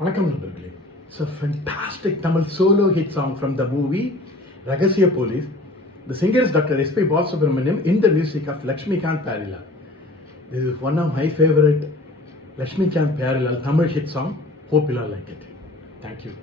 வணக்கம் நண்பர்களே. It's a fantastic Tamil solo hit song from the movie Ragasiya Police. The singer is Dr. S.P. Balasubramaniam in the music of Lakshmikant Pyarelal. This is one of my favorite Lakshmikant Pyarelal Tamil hit song. Hope you all like it. Thank you.